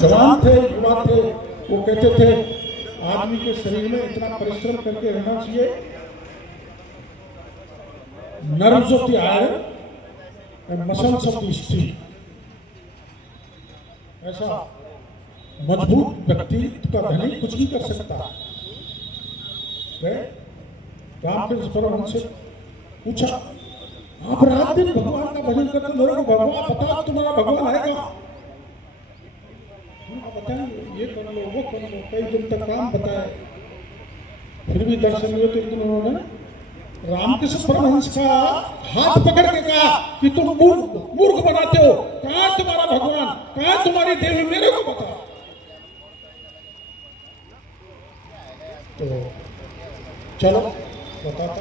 जवान थे, युवा थे, वो कहते थे आदमी के शरीर में इतना परिश्रम करके रहना चाहिए, nerves of the iron and muscles of the steel. ऐसा मजबूत व्यक्तित्व का धनी कुछ भी कर सकता है। रामकृष्ण परमहंस से पूछा, आप रात दिन भगवान का भजन करते लोगों को भगवान बता, तुम्हारा भगवान है क्या? बताएंगे, ये कर लो, वो कर लो, कई दिन तक काम बताए, फिर भी दर्शन हुए। तो एक दिन उन्होंने रामकृष्ण परमहंस का हाथ पकड़ के कहा कि तुम मूर्ख बनाते हो, कहाँ तुम्हारा भगवान, कहाँ तुम्हारी देवी, मेरे को बता। तो चलो बताता।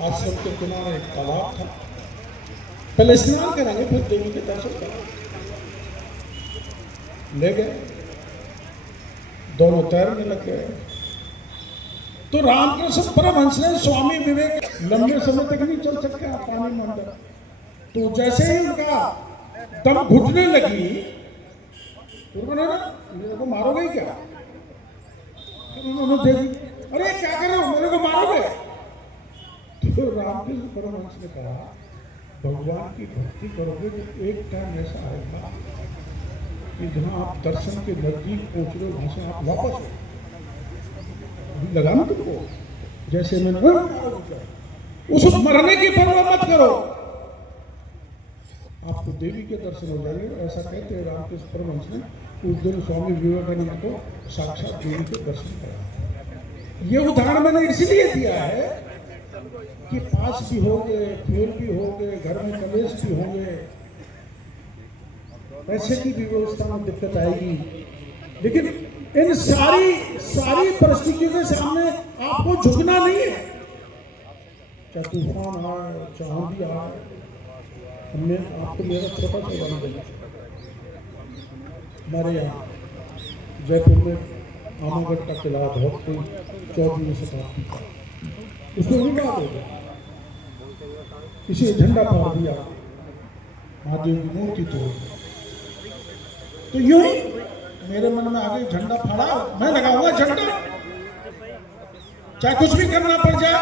आश्रम के किनारे एक तालाब था, पहले स्नान करेंगे फिर देवी के दर्शन करेंगे। ले गए, दोनों तैरने लग गए। तो रामकृष्ण परमहंस ने स्वामी विवेक लंबे समय तक नहीं चल सकते पानी में अंदर, तो जैसे ही उनका दम घुटने लगी तो उन्होंने को मारोगे क्या? तो उन्होंने देखी, अरे क्या कर रहे हो, मेरे को मारोगे? तो रामकृष्ण परमहंस ने कहा, भगवान की भक्ति करोगे तो एक टाइम ऐसा आएगा कि जहाँ आप दर्शन के नजदीक पहुंच रहे हो वहां से आप वापस लगाना तुमको, जैसे मैंने उस मरने की परवाह मत करो, आपको देवी के दर्शन हो जाएंगे। ऐसा कहते हैं रामकृष्ण परमहंस ने उस दिन स्वामी विवेकानंद को साक्षात देवी के दर्शन कराया। ये उदाहरण मैंने इसलिए दिया है कि पास भी होंगे, फेल भी होंगे, घर में कलेश भी होंगे, पैसे की भी व्यवस्था में दिक्कत आएगी, लेकिन इन सारी परिस्थितियों के सामने आपको झुकना नहीं है। चाहे तूफान आए, चाहे आंधी आए। हमने आपको मेरा छोटा सा उदाहरण दिया, हमारे यहाँ जयपुर में आमागढ़ का किला बहुत कोई 14वीं शताब्दी का, उसको विवाद हो गया, किसी ने झंडा फाड़ दिया, महादेव की मूर्ति तोड़। तो यूं ही मेरे मन में आगे झंडा फाड़ा, मैं लगाऊंगा झंडा, चाहे कुछ भी करना पड़ जाए।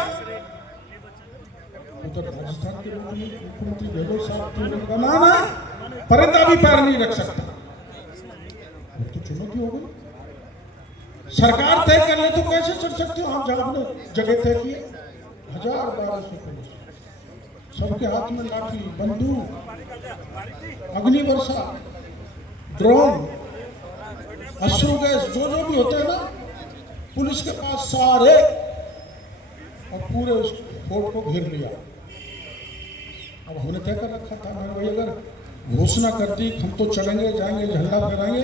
तो राजस्थान के मुख्यमंत्री गहलोत साहब का नाम है, परिंदा भी पैर नहीं रख सकता, तो चुनौती हो गई। सरकार तय कर ले तो कैसे चढ़ सकते हो? हम जहाँ जगह तय किए 1000-1200 पुलिस, सबके हाथ में लाठी, बंदूक, अग्नि वर्षा, ड्रोन, अश्रु गैस, जो भी होते हैं ना, पुलिस के पास सारे, और पूरे उस फोर्ट को घेर लिया। अब हमने तय कर रखा था भाई, अगर घोषणा कर दी हम तो चलेंगे, जाएंगे, झंडा फहराएंगे,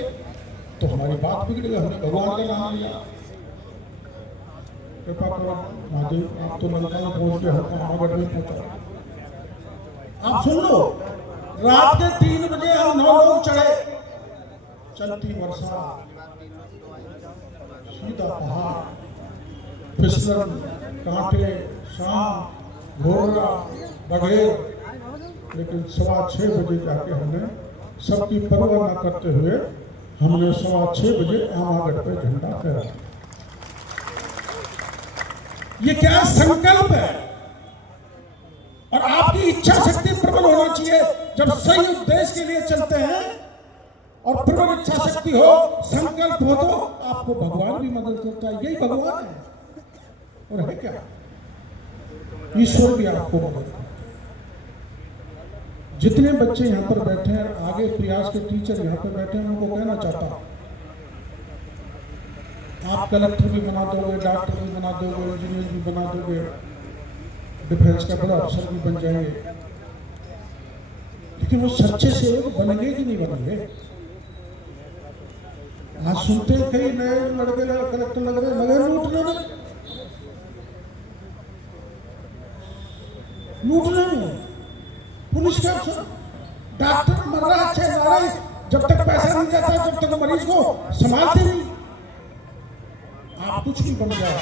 तो हमारी बात बिगड़ गई। हमने भगवान का नाम लिया, कृपा करो महादेव, आप तो लंका में पहुंच गए, हम आमागढ़ में पहुंचा। आप सुन लो, रात के 3 बजे हम 9 लोग चढ़े, चलती वर्षा, सीधा पहाड़, फिसलन, कांटे, सांप, घोड़ा, बघेर, लेकिन 6:15 बजे जाके हमने सबकी परवाह न करते हुए हमने 6:15 बजे आमागढ़ पे झंडा फहराया। ये क्या संकल्प है? और आपकी इच्छा शक्ति प्रबल होना चाहिए। जब सही उद्देश्य के लिए चलते हैं और प्रबल इच्छा शक्ति हो, संकल्प हो, तो आपको भगवान भी मदद करता है। यही भगवान है, और है क्या, ईश्वर भी आपको मदद करता है। जितने बच्चे यहाँ पर बैठे हैं, आगे प्रयास के टीचर यहाँ पर बैठे हैं, उनको कहना चाहता हूँ, आप कलेक्टर भी बना दोगे, डॉक्टर भी बना दोगे, इंजीनियर भी बना दोगे, डिफेंस का बड़ा अफसर भी बन जाएंगे, लेकिन वो सच्चे सेवक बनेंगे कि नहीं बनेंगे? आज सुनते हैं कई नए लड़के कलेक्टर लग रहे, लगे लूटने में, पुलिस का अफसर, डॉक्टर मर रहा, अच्छे रहा, जब तक पैसा नहीं जाता, जब तक मरीज को संभालते नहीं। आप कुछ भी बन जाए,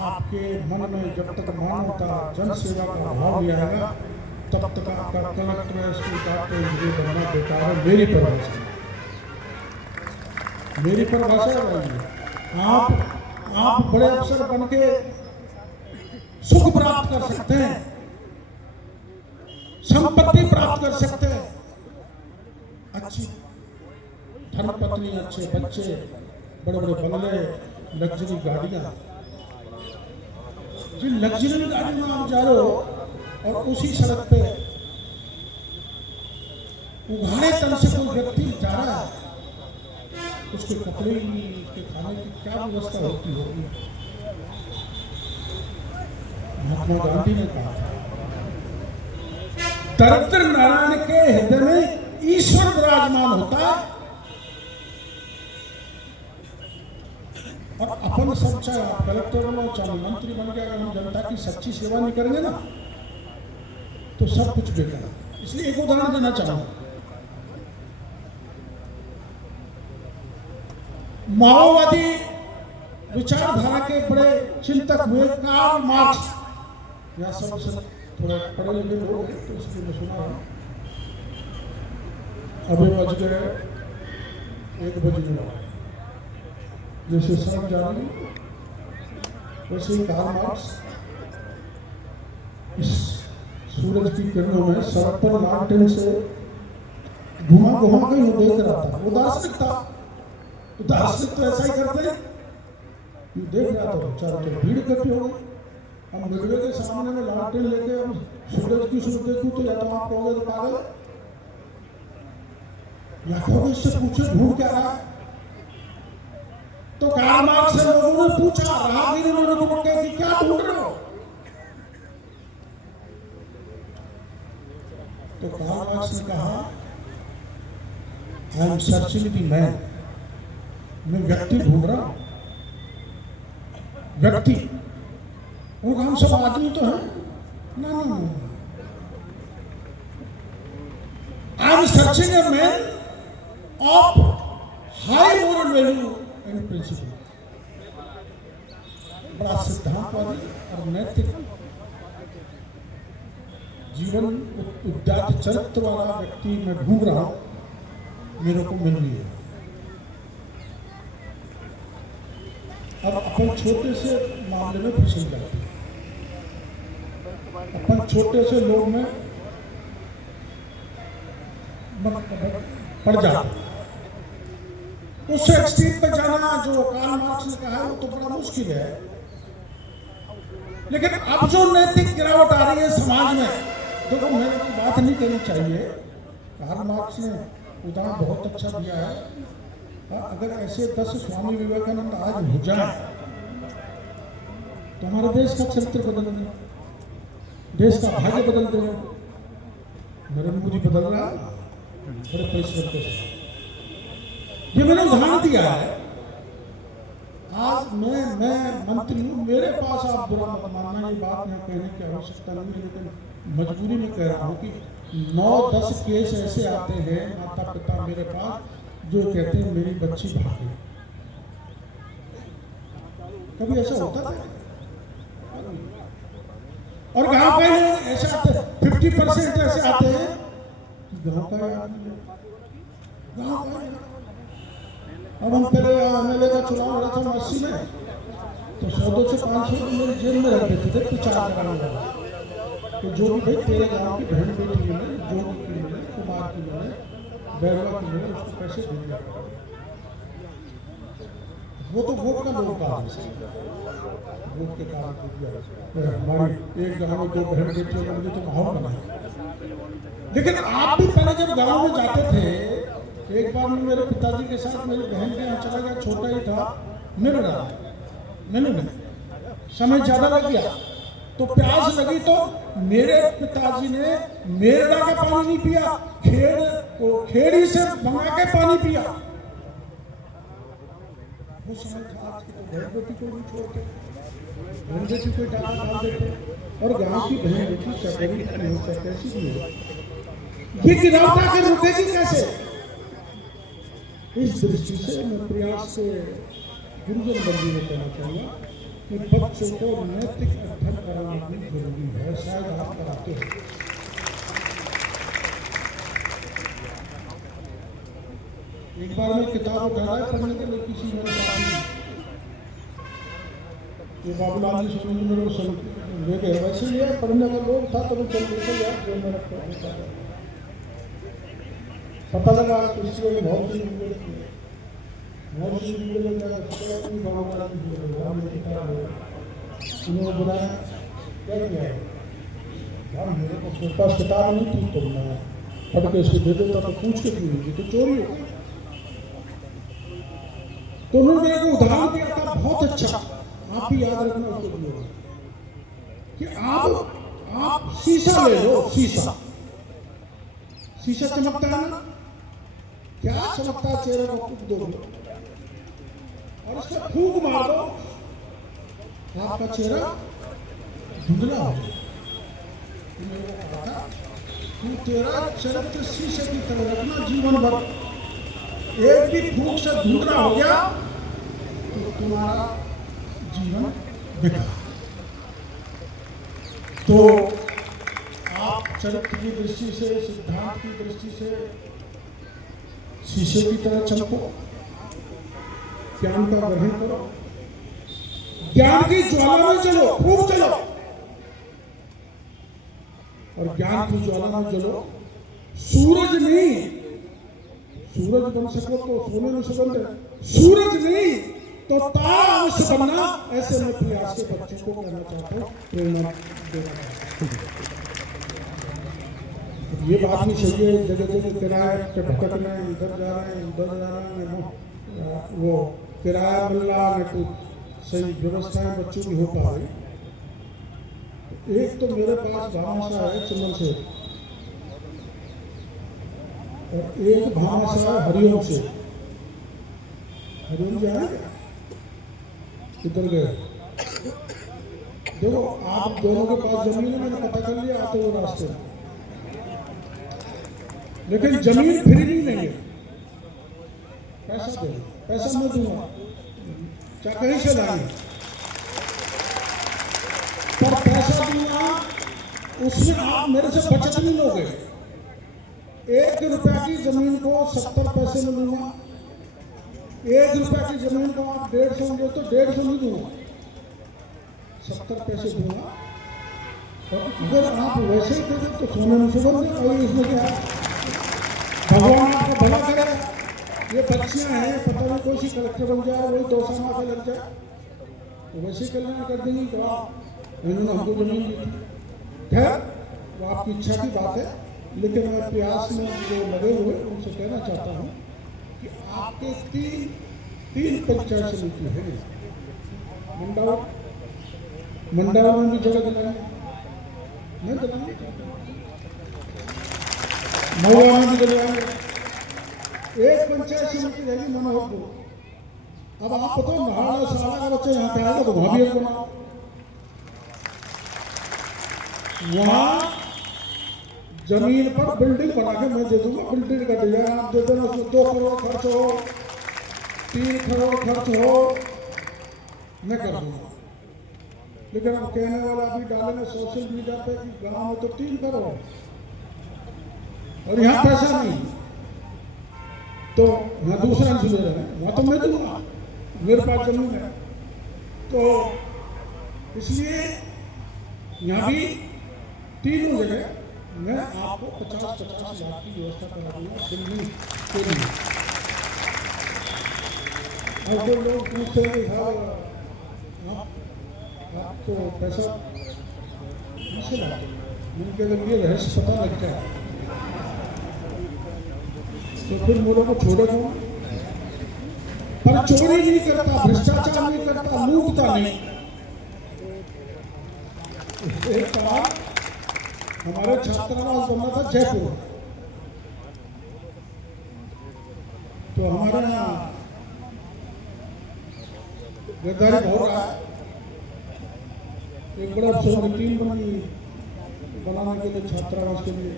आपके मन में जब तक मानवता, जन सेवा का भाव नहीं आएगा, तब तक आपका कलेक्टर, एसपी, डॉक्टर, इंजीनियर बनना बेकार है, मेरी परवाह से। मेरी परिभाषा है, आप बड़े अफसर बन के सुख प्राप्त कर सकते हैं, संपत्ति प्राप्त कर सकते हैं, अच्छी धर्मपत्नी, अच्छे बच्चे, बड़े बड़े बंगले, लग्जरी गाड़ियां। जिन लग्जरी गाड़ी में आप जा रहे हो और उसी सड़क पे उघाड़े तन से कोई व्यक्ति जा रहा है, उसके कपड़े की, उसके खाने की क्या व्यवस्था होती होगी। महात्मा गांधी ने कहा था, दरिद्र नारायण के हृदय में ईश्वर विराजमान होता है। और अपन सब, चाहे आप कलेक्टर बनो, चाहे मंत्री बन गए, अगर हम जनता की सच्ची सेवा नहीं करेंगे ना तो सब कुछ बेकार। इसलिए एक उदाहरण देना चाहूंगा। माओवादी विचारधारा के बड़े चिंतक हुए कार्ल मार्क्स, या सबसे थोड़ा पढ़े लिखे लोग हैं तो इसलिए मैं सुना है। अभी बज गए 1 बजे, जैसे सड़क जा रही वैसे ही कार्ल मार्क्स इस सूरज की किरणों में सड़क पर लालटेन से घुमा घुमा के देख रहा था। वो दार्शनिक था। तो दार्शनिक तो ऐसा ही करते हैं, ये देख रहा था, चारों तरफ भीड़ इकट्ठी हो गई। हम रेलवे के सामने में लालटेन लेके हम सूरज की सूरज देखूं तो या तो आप कहोगे तो पागल, या कहोगे इससे पूछे ढूंढ क्या रहा। तो कार्ल मार्क्स से लोगों ने पूछा, राहगीर ने रोक के कि क्या ढूंढ रहे हो। तो कार्ल मार्क्स ने कहा, आई एम सर्चिंग द मैन, मैं व्यक्ति ढूंढ रहा हूं, व्यक्ति। उनका हम सब आदमी तो है ना, I am searching a man of high moral value and principle. बड़ा सिद्धांतवादी और नैतिक जीवन उद्यत चरित्र वाला व्यक्ति मैं ढूंढ रहा हूं, मेरे को मिल रही है। अब अपन छोटे से मामले में फिसल जाते हैं, अपन छोटे से लोग में पड़ जाते हैं। उस एक्सट्रीम पर जाना जो कार्ल मार्क्स ने कहा है वो तो बड़ा मुश्किल है। लेकिन अब जो नैतिक गिरावट आ रही है समाज में, देखो मेरे को बात नहीं करनी चाहिए। कार्ल मार्क्स ने उदाहरण बहुत अच्छा दिया है। अगर ऐसे 10 स्वामी विवेकानंद आज हो जाए तो हमारे देश का चरित्र बदल देगा, देश का भाग्य बदल देगा। नरेंद्र मोदी बदल रहा है बड़े परिश्रम के साथ। ये मैंने उदाहरण दिया है। आज मैं मंत्री हूँ, मेरे पास आप बुरा मत मानना, ये बात यहाँ कहने की आवश्यकता नहीं है, लेकिन मजबूरी में कह रहा हूँ कि 9-10 केस ऐसे आते हैं माता पिता मेरे पास जो कहते हैं मेरी बच्ची भागी। कभी ऐसा होता था? और गांव का ऐसे आते 50% ऐसे आते हैं कि गांव का आदमी, गांव का। अब हम पहले एमएलए का चुनाव हो रहा था 80 में, तो 100 से 500 मेरे जेल में रख देते थे प्रचार कराने वाला। तो जो भी भाई तेरे गांव की बहन बेटी मिले, जो की मिले, कुमार की मिले, बैरवा की मिले, उसको पैसे दे दिया। वो तो वोट का लोग का वोट के कारण दे दिया। हमारी एक गांव में 2 बहन बेटियों ने मुझे तो माहौल बनाया। लेकिन आप भी पहले जब गांव में जाते थे, एक बार मैं मेरे पिताजी के साथ मेरी बहन के यहाँ चला गया, छोटा ही था, मिल रहा मिलने समय ज्यादा लग गया तो प्यास लगी, तो मेरे पिताजी ने मेरड़ा का पानी नहीं पिया, खेड़ी से मंगा के पानी पिया। वो समय था, आज की तो बहन बेटी को नहीं छोड़ते, बहन बेटी को डाल देते, और गांव की बहन बेटी चपेरी नहीं हो सकती, ऐसी भी हो। ये गिरावट आकर रुकेगी कैसे? इस दृष्टि से मैं प्रयास से गुरुजन बंदी में कहना चाहूँगा कि बच्चों को नैतिक अध्ययन कराना भी जरूरी है। शायद आप कराते हो। एक बार में किताब उठा रहा है पढ़ने के लिए, किसी मेरे साथी ये बाबूलाल जी सोनी जी मेरे को ले गए, वैसे ही है पढ़ने का लोग था तो मैं चल लेकर यार जेल में रखते पता लगा किसी को बहुत सी बाबूलाल जी उन्होंने बुलाया, क्या किया यार मेरे पास किताब नहीं थी तो मैं पढ़ के इसको दे देता तो पूछ के क्यों नहीं, तो चोरी हो गई। तो उन्होंने मेरे को उदाहरण दिया था बहुत अच्छा, आप भी याद रखना उसको दिया कि आप शीशा ले लो, शीशा चमकता है ना, क्या चमकता है चेहरे को फूक दो और उसका फूक मार दो, आपका चेहरा धुंधला हो जाए। तू तेरा चरित्र शीशे की तरह रखना जीवन भर, एक भी फूक से धुंधला हो गया तो तुम्हारा जीवन बेकार। तो आप चरित्र की दृष्टि से, सिद्धांत की दृष्टि से शीशे की तरह चमको, ज्ञान का ग्रहण करो, ज्ञान की ज्वाला में चलो, खूब चलो और ज्ञान की ज्वाला में चलो। सूरज नहीं, सूरज बन सको तो सोने में सुगंध है, सूरज नहीं तो तारा अवश्य बनना। ऐसे मैं प्रयास के बच्चों को कहना चाहता हूँ, प्रेरणा देना चाहता हूँ। ये बात भी सही है, जगह जगह किराया भटकना, इधर जा रहे हैं उधर जा रहे हैं, वो किराया मिल रहा है, कुछ सही व्यवस्थाएं बच्चों की हो पा रही। एक तो मेरे पास भामाशाह है चंदन से, और एक भामाशाह है हरिओम से। हरिओम जाए किधर गए? देखो आप दोनों के पास जमीन है, मैंने पता कर लिया आते हुए रास्ते में, लेकिन जमीन फ्री नहीं है, पैसा दे, पैसा मैं दूंगा, क्या कहीं से लाएंगे, पर पैसा दूंगा उसमें आप मेरे से बचत नहीं लोगे। 1 रुपया की जमीन को 70 पैसे में लूंगा, 1 रुपया की जमीन को आप 150 दो तो 150 नहीं दूंगा, 70 पैसे दूंगा। अगर आप वैसे ही दे दो तो सोने में सुगंध है, और इसमें क्या है, भगवान आपका भला करे। ये बच्चियां हैं, पता नहीं कोई सी कलेक्टर बन जाए, वही 2 साल आगे लग जाए तो वैसे कल्याण कर देंगे। तो इन्होंने हमको जमीन दी थी, खैर वो आपकी इच्छा की बात है, लेकिन मैं प्रयास में जो लगे हुए उनसे कहना चाहता हूँ कि आपके तीन पंचायत समिति है, मंडावा में भी जगह दिलाएंगे, नहीं दिलाएंगे, महुआ में भी दिलाएंगे, एक पंचायत समिति रहेगी मनोहरपुर। अब आप बताओ नहाड़ा साला का बच्चा यहाँ पे आएगा तो वहां भी एक बनाओ, वहां जमीन पर बिल्डिंग बना के मैं दे दूंगा, बिल्डिंग का डिजाइन आप दे देना, उसमें 2 करोड़ खर्च हो, 3 करोड़ खर्च हो, मैं कर दूंगा। लेकिन हम कहने वाला भी डालेंगे सोशल मीडिया पे कि गांव में तो 3 करोड़ और यहाँ पैसा नहीं, तो यहाँ दूसरा ले रहे हैं, वहां तो मैं दूंगा, मेरे पास जमीन है। तो इसलिए यहाँ भी तीनों जगह मैं आपको 50-50 लाख की व्यवस्था करा दूंगा दिल्ली के लिए। और जो लोग पूछते हैं कि साहब आपको पैसा कैसे लगा, उनके अगर ये रहस्य पता लग जाए तो फिर मोड़ों को छोड़ेगा, पर चोरी नहीं करता, भ्रष्टाचार नहीं करता, लूटता नहीं। एक बार हमारे छात्रावास बनना था जयपुर, तो हमारे यहाँ गद्दारी हो रहा है, एक बड़ा अफसर की टीम बनी बनाने के लिए छात्रावास के लिए।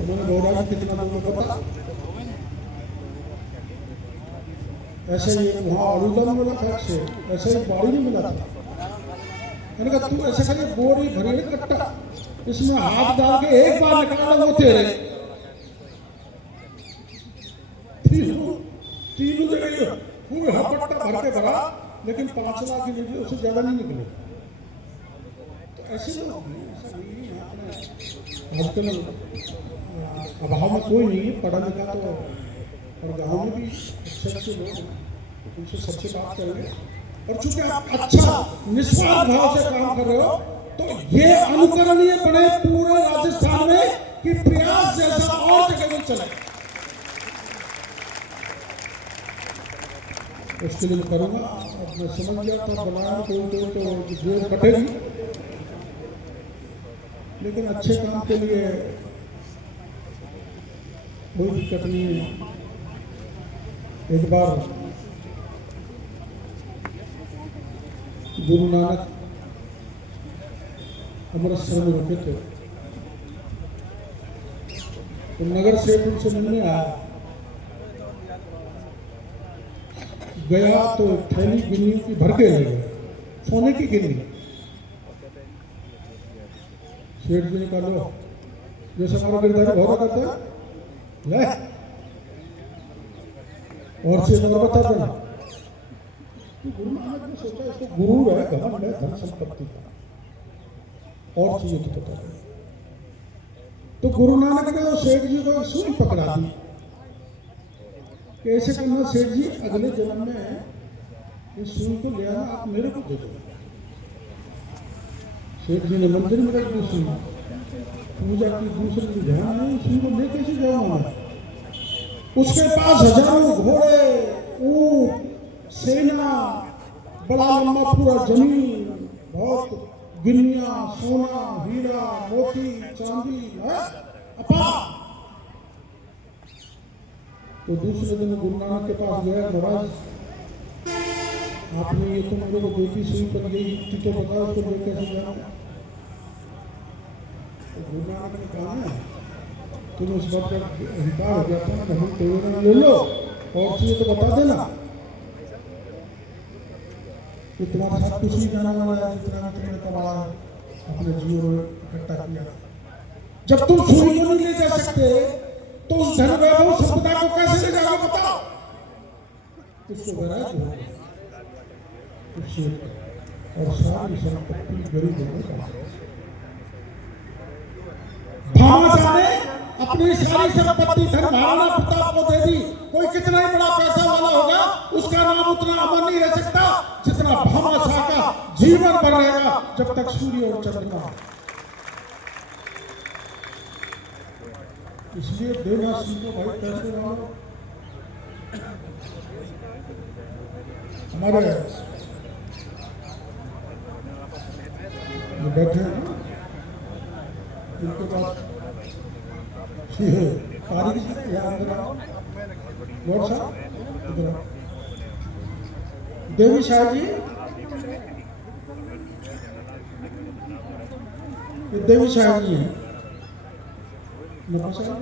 उन्होंने बोला कि कितना लोगों को पता, ऐसे ही वहाँ अरुदा में मिला था, ऐसे ही बाड़ी में मिला था। मैंने कहा तू ऐसे करके बोरी भरी है कट्टा, इसमें हाथ डाल के एक बार निकाला वो तेरे। तीनों जगह पूरे हपट्टा भर के भरा, लेकिन 5 लाख ही निकले, उससे ज्यादा नहीं निकले। तो ऐसे लोग हैं, ऐसा नहीं है अपने आजकल अभाव में कोई नहीं है, पढ़ा लिखा तो, और गाँव में भी अच्छे लोग हैं, उनसे सबसे बात करेंगे। और चूंकि आप अच्छा निस्वार्थ भाव से काम कर रहे हो, तो ये अनुकरणीय बने पूरे राजस्थान में कि प्रयास जैसा और जगह में चले। उसके लिए करूंगा। अब मैं समझ गया था बनाया कोई तो जेब कटेगी, लेकिन अच्छे काम के लिए कोई दिक्कत नहीं है। एक बार गुरु नानक अमृतसर में रुके थे, तो नगर सेठ उनसे मिलने आया, गया तो थैली गिन्नी की भर के ले गया, सोने की गिन्नी। सेठ जी ने कहा, लो जैसे हमारा गिरधारी बहुत करता है, ले और से नगर बता देना। तो गुरु नानक ने सोचा इसको गुरु है, घमंड है धन संपत्ति का, और चीजें तो पता है। तो गुरु नानक ने तो सेठ जी को सुई पकड़ा दी, कैसे करना सेठ जी, अगले जन्म में इस सुई को ले आना, आप मेरे को दे दो। सेठ जी ने मंदिर में रख दी सुई, पूजा की, दूसरे दिन ध्यान है, सुई को ले कैसे जाऊंगा मैं। उसके पास हजारों घोड़े, ऊंट, सेना, बड़ा लंबा पूरा जमीन, बहुत गिन्नियां, सोना, हीरा, मोती, चांदी है अपार। तो दूसरे दिन गुरु नानक के पास गया, महाराज आपने ये तो मेरे को बेटी सुई पर गई, तो बताओ उसको ले कैसे जाऊं। तो गुरु नानक ने कहा ना, तुम उस बात पर इंकार हो गया था ना, हम तेरे ले लो और चीजें तो बता देना कि तुम्हारे साथ कुछ नहीं जाना वाला है, जितना तुमने कमाया अपने जीवन में इकट्ठा किया। जब तुम सुई को नहीं ले जा सकते, तो उस धन वैभव संपदा को कैसे ले जाओगे बताओ। उसको वैराग्य हो, उससे और सारी संपत्ति गरीबों को भामाशाह ने अपनी सारी संपत्ति धन भावना प्रताप को दे दी। कोई कितना ही बड़ा पैसा वाला होगा, उसका नाम उतना अमर नहीं रह सकता जितना भामाशाह का जीवन भर रहेगा, जब तक सूर्य और चंद्रमा। इसलिए देना सीखो भाई, पैसे वालों। हमारे बैठे हैं ना, इनके पास देवी शाह जी, देवी शाह जी हैं, 90 साल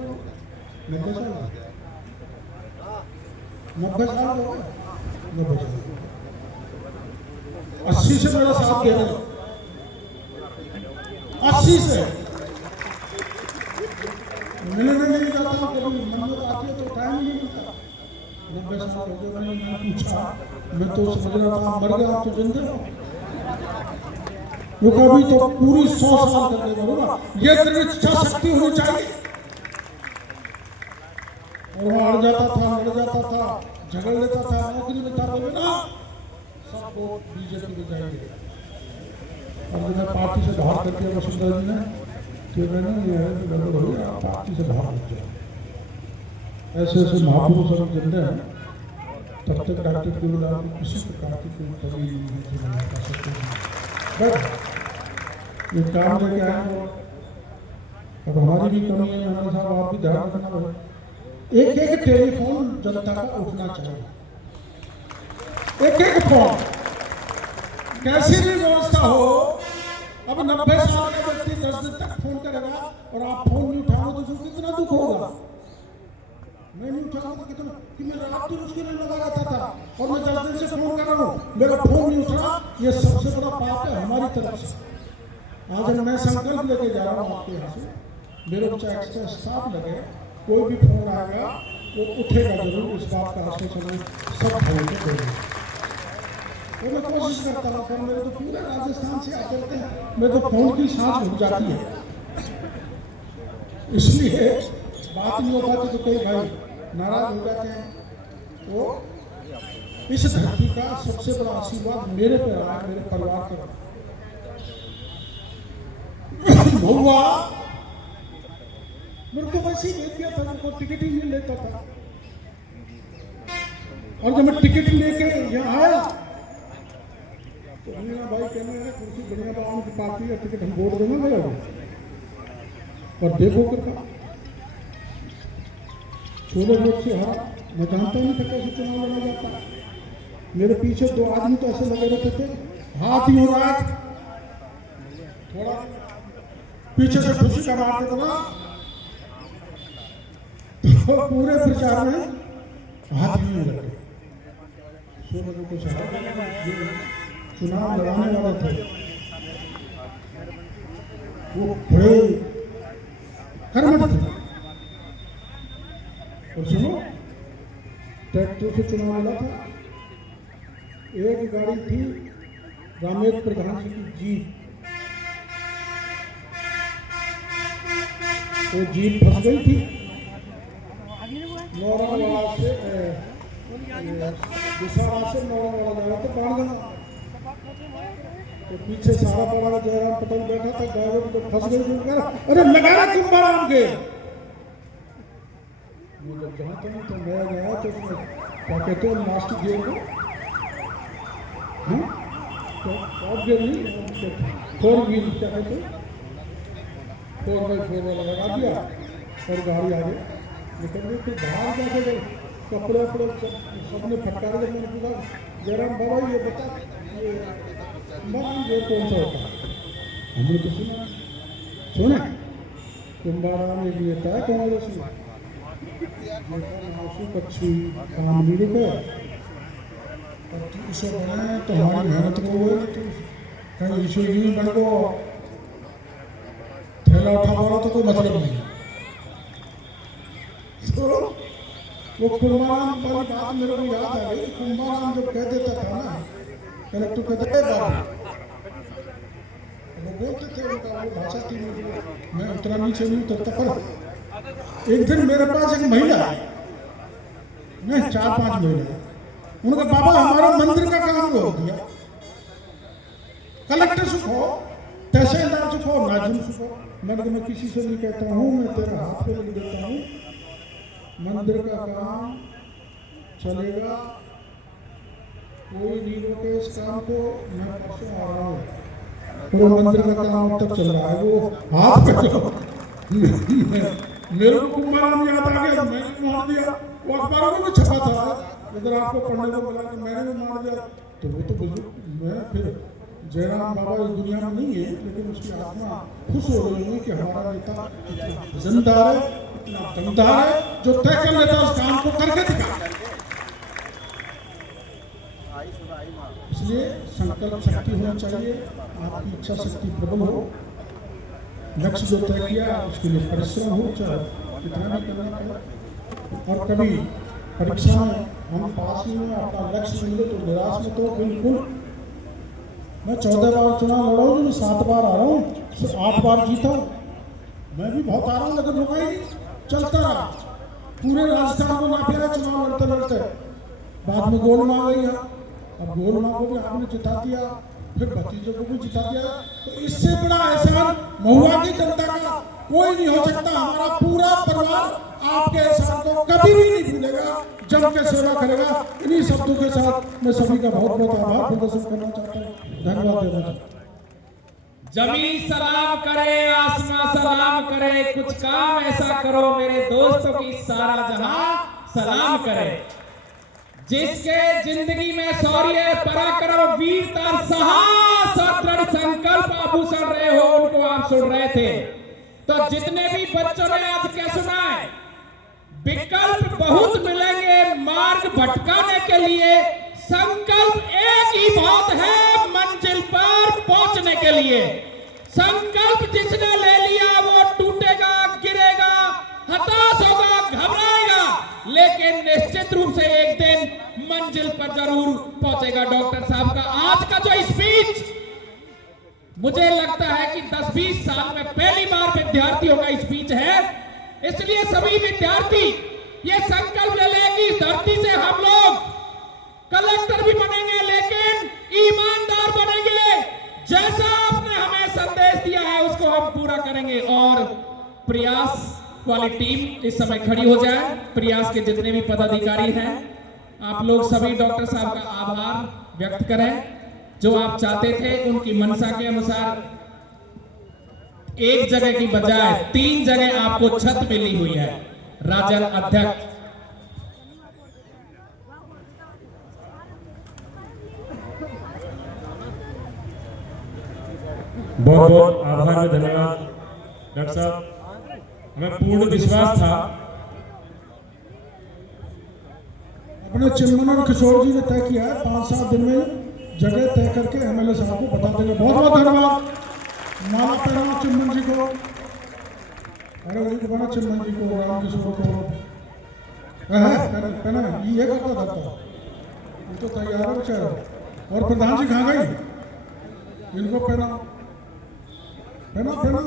80 से मेरा साथ दे रहे, 80 से मिलने नहीं जाता हूँ, कभी मन्नत आती है तो टाइम नहीं मिलता। 90 साल हो गए, मैंने पूछा, मैं तो समझ रहा था मर गया, तो जिंदे हो। वो कभी तो पूरी 100 साल कर देगा ना, ये तेरी इच्छा शक्ति होनी चाहिए। और वहाँ अड़ जाता था, लड़ जाता था, झगड़ लेता था, नौकरी में था, बोले ना सब वोट बीजेपी को जाएंगे। और जब पार्टी से बाहर कर दिया वसुंधरा जी ने, कि मैंने ये है कि गड़बड़ हो गया, पार्टी से बाहर हो जाए। ऐसे ऐसे महापुरुष और जिंदे हैं, तब तक डॉक्टर देवलाल को किसी प्रकार की कोई कमी नहीं कर सकते। बट ये काम लेके आए, अब हमारी भी कमी है, हमारे साहब आप भी ध्यान रखना होगा। एक एक टेलीफोन जनता का उठना चाहिए, एक एक फोन, कैसी भी व्यवस्था हो। अब 90 साल का व्यक्ति 10 दिन तक फोन करेगा और आप फोन नहीं उठाओगे तो कितना दुख होगा। मैं नहीं उठाऊंगा तो कितना, कि मैं रात दिन उसके लिए लगा रहता था और मैं 10 दिन से फोन कर रहा हूँ, मेरा फोन नहीं उठा, ये सबसे बड़ा पाप है हमारी तरफ से। आज मैं संकल्प लेके जा रहा हूँ आपके यहाँ से, मेरे चाहे एक्स्ट्रा स्टाफ लगे, कोई भी फोन आएगा वो उठेगा जरूर, इस बात का आश्वासन है सब भाइयों को देंगे। तो मैं कोशिश करता हूँ, पर मेरे तो पूरे राजस्थान से आते रहते हैं, मेरे तो फोन की सांस रुक जाती है, इसलिए बात नहीं हो पाती तो कई भाई नाराज हो जाते हैं। तो इस धरती का सबसे बड़ा आशीर्वाद मेरे पे रहा है, मेरे परिवार पे रहा। महुआ मेरे को वैसे ही दे दिया था, मेरे को टिकट ही नहीं लेता था, और जब मैं टिकट लेके यहाँ आया तो मीना भाई कहने लगे कुर्सी बढ़िया बाबा की पार्टी है, टिकट हम वोट देना गया और देखो करता छोले वोट से हारा। मैं जानता नहीं था कैसे चुनाव लड़ा जाता। मेरे पीछे दो आदमी तो ऐसे लगे रहते थे, हाथ ही हो रहा थोड़ा पीछे से खुशी का मारते थे ना, तो पूरे प्रचार में हाथ नहीं लगे। चुनाव लड़ाने वाले थे वो बड़े कर्मठ थे। और सुनो, ट्रैक्टर से चुनाव लड़ा था, एक गाड़ी थी रामेद प्रधान जी की जीप, वो जीप फंस गई थी नौरावाड़ा से विशाला से नौरावाड़ा जा रहा था बाणगंगा, तो पीछे सारा बड़ा जयराम पटेल बैठा था, ड्राइवर तो फंस गई। अरे लगा कुंभाराम के, वो जब जहाँ तक तो मैं गया तो उसमें क्या कहते हैं लास्ट गियर को, तो टॉप गियर नहीं, 4 व्हील क्या कहते हैं, 4x4 वाला लगा दिया और गाड़ी आगे निकल गई। फिर बाहर जाके गए, कपड़े वपड़े सबने फटकारे। जब मैंने पूछा जयराम बाबा ये बता ये कौन सा होता है, हमने तो सुना कुंभाराम एक नेता है कांग्रेस में, पक्षी काम नहीं रुके, इसे बने तो हमारी मेहनत को कहीं इशू नहीं बन को थैला उठा पा रहा तो कोई मतलब नहीं। तो वो कुंभाराम वाली बात मेरे को याद आ गई। कुंभाराम जब कह देता था ना, कलेक्टर कहते थे बाबू, वो बोलते थे, उनका वो भाषा थी, मैं उतना नीचे नहीं उतरता। पर एक दिन मेरे पास एक महिला, नहीं 4-5 महिला, उन्होंने कहा बाबा हमारा मंदिर का काम रोक दिया, कलेक्टर सुखो, तहसीलदार सुखो, नाजिम सुखो। मैं किसी से नहीं कहता हूँ, मैं तेरा हाथ पे लिख देता हूँ, मंदिर का काम चलेगा, कोई नहीं रोके इस काम को। मैं परसों आ रहा हूँ, तो मंदिर का काम अब तक चल रहा है, वो हाथ पे जो मेरे को कुंभाराम याद आ गया, मैंने मार दिया। वो अखबारों में भी छपा था, अगर आपको पढ़ने को मिला, मैंने भी मार दिया। तो वो तो बुजुर्ग, मैं फिर जयराम बाबा इस दुनिया में नहीं है, लेकिन उसकी आत्मा खुश हो रही है कि हमारा नेता इतना वजनदार है, इतना दमदार है, जो तय कर लेता उस काम को करके दिखा। इसलिए संकल्प शक्ति होनी चाहिए, आपकी इच्छा शक्ति प्रबल हो, लक्ष्य जो तय किया उसके लिए परिश्रम हो, चाहे कितना भी करना पड़े। और कभी परीक्षा में हम पास नहीं हुए, अपना लक्ष्य मिले तो निराश मत हो, बिल्कुल। मैं 14 बार चुनाव लड़ा हूँ, मैं 7 बार आ रहा हूँ, 8 बार जीता हूँ। मैं भी बहुत आ रहा हूँ, लेकिन रुका ही चलता रहा, पूरे राजस्थान को नापा चुनाव लड़ते लड़ते। बाद में गोल मार गई है, अब गोल मार को भी आपने जिता दिया, फिर भतीजों को भी जिता दिया। तो इससे बड़ा एहसान महुआ की जनता का कोई नहीं हो सकता। हमारा पूरा परिवार आपके एहसान को कभी भी नहीं भूलेगा, जम के सेवा करेगा। इन्हीं शब्दों के साथ मैं सभी का बहुत बहुत आभार प्रदर्शित करना चाहता हूँ, धन्यवाद देना चाहता हूँ। जमीन सलाम करे, आसमां सलाम करे, कुछ काम ऐसा करो मेरे दोस्तों की सारा जहां सलाम करे। जिसके जिंदगी में शौर्य, पराक्रम, वीरता, साहस और दृढ़ संकल्प आभूषण रहे हो, उनको आप सुन रहे थे। तो जितने भी बच्चों ने आज क्या सुना है, विकल्प बहुत मिलेंगे मार्ग भटकाने के लिए, संकल्प एक ही बात है मंजिल पर पहुंचने के लिए। संकल्प जिसने ले लिया वो टूटेगा, गिरेगा, हताश होगा, घबराएगा, लेकिन निश्चित रूप से एक दिन मंजिल पर जरूर पहुंचेगा। डॉक्टर साहब का आज का जो स्पीच, मुझे लगता है कि 10-20 साल में पहली बार विद्यार्थियों का स्पीच है। इसलिए सभी विद्यार्थी ये संकल्प ले लें कि इस धरती से हम लोग कलेक्टर भी बनेंगे, लेकिन ईमानदार बनेंगे। जैसा आपने हमें संदेश दिया है उसको हम पूरा करेंगे। और प्रयास वाली टीम इस समय खड़ी हो जाए। प्रयास के जितने भी पदाधिकारी हैं, आप लोग सभी डॉक्टर साहब का आभार व्यक्त करें। जो आप चाहते थे उनकी मनसा के अनुसार एक जगह की बजाय 3 जगह आपको छत मिली हुई है। राजन अध्यक्ष, बहुत बहुत आभार और धन्यवाद डॉक्टर साहब। हमें पूर्ण विश्वास था। अपने चिन्मन और किशोर जी ने तय किया है 5-7 दिन में जगह तय करके एमएलए साहब को बता देंगे। बहुत बहुत धन्यवाद। माला पहनाओ चिन्मन जी को। अरे वही बना चिन्मन जी को, राम किशोर को पहना। ये करता था ये तो तैयार है बेचारा। और प्रधान जी कहाँ गई? इनको पहना पहना पहना।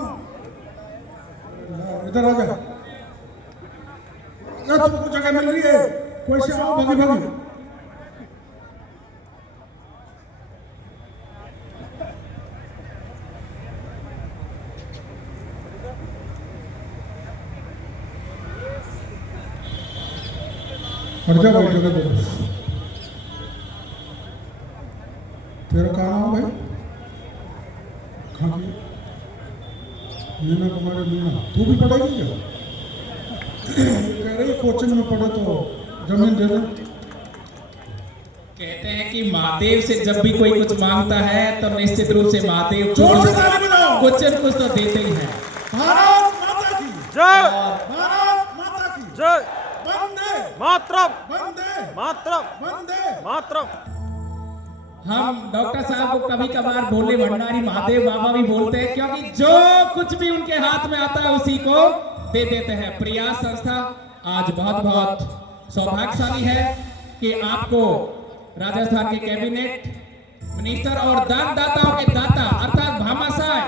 इधर आ गया। तुमको जगह मिल रही है, कोई से आओ भागी भागी। और जब भाई जगह दे तेरा काम है भाई। खाकी मीना कुमारी मीना, तू भी पढ़ेगी क्या? कह रही कोचिंग में पढ़े तो जमीन दे दो। कहते हैं कि महादेव से जब भी कोई कुछ मांगता है तो निश्चित रूप से महादेव जोर से ताली बजाओ। कुछ न कुछ तो देते ही हैं। भारत माता की जय। भारत माता की जय। वंदे मातरम। वंदे मातरम। वंदे मातरम। हम डॉक्टर साहब को कभी कभार भोले भंडारी महादेव बाबा भी बोलते हैं, क्योंकि जो कुछ भी उनके हाथ में आता है उसी को दे देते हैं। प्रयास संस्था आज बहुत बहुत सौभाग्यशाली है कि आपको राजस्थान के कैबिनेट मिनिस्टर और दानदाताओं के दाता अर्थात भामाशाह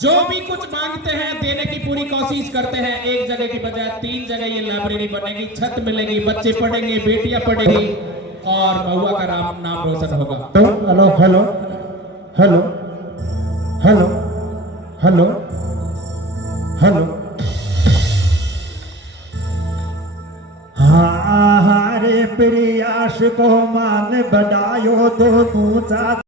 जो भी कुछ मांगते हैं देने की पूरी कोशिश करते हैं। एक जगह की बजाय 3 जगह ये लाइब्रेरी बनेगी, छत मिलेगी, बच्चे पढ़ेंगे, बेटियां पढ़ेंगी और बहुआ का नाम रोशन होगा। Hello hello hello hello hello hello. हाँ हरे प्रयास को मान बढ़ायो दोनों साथ।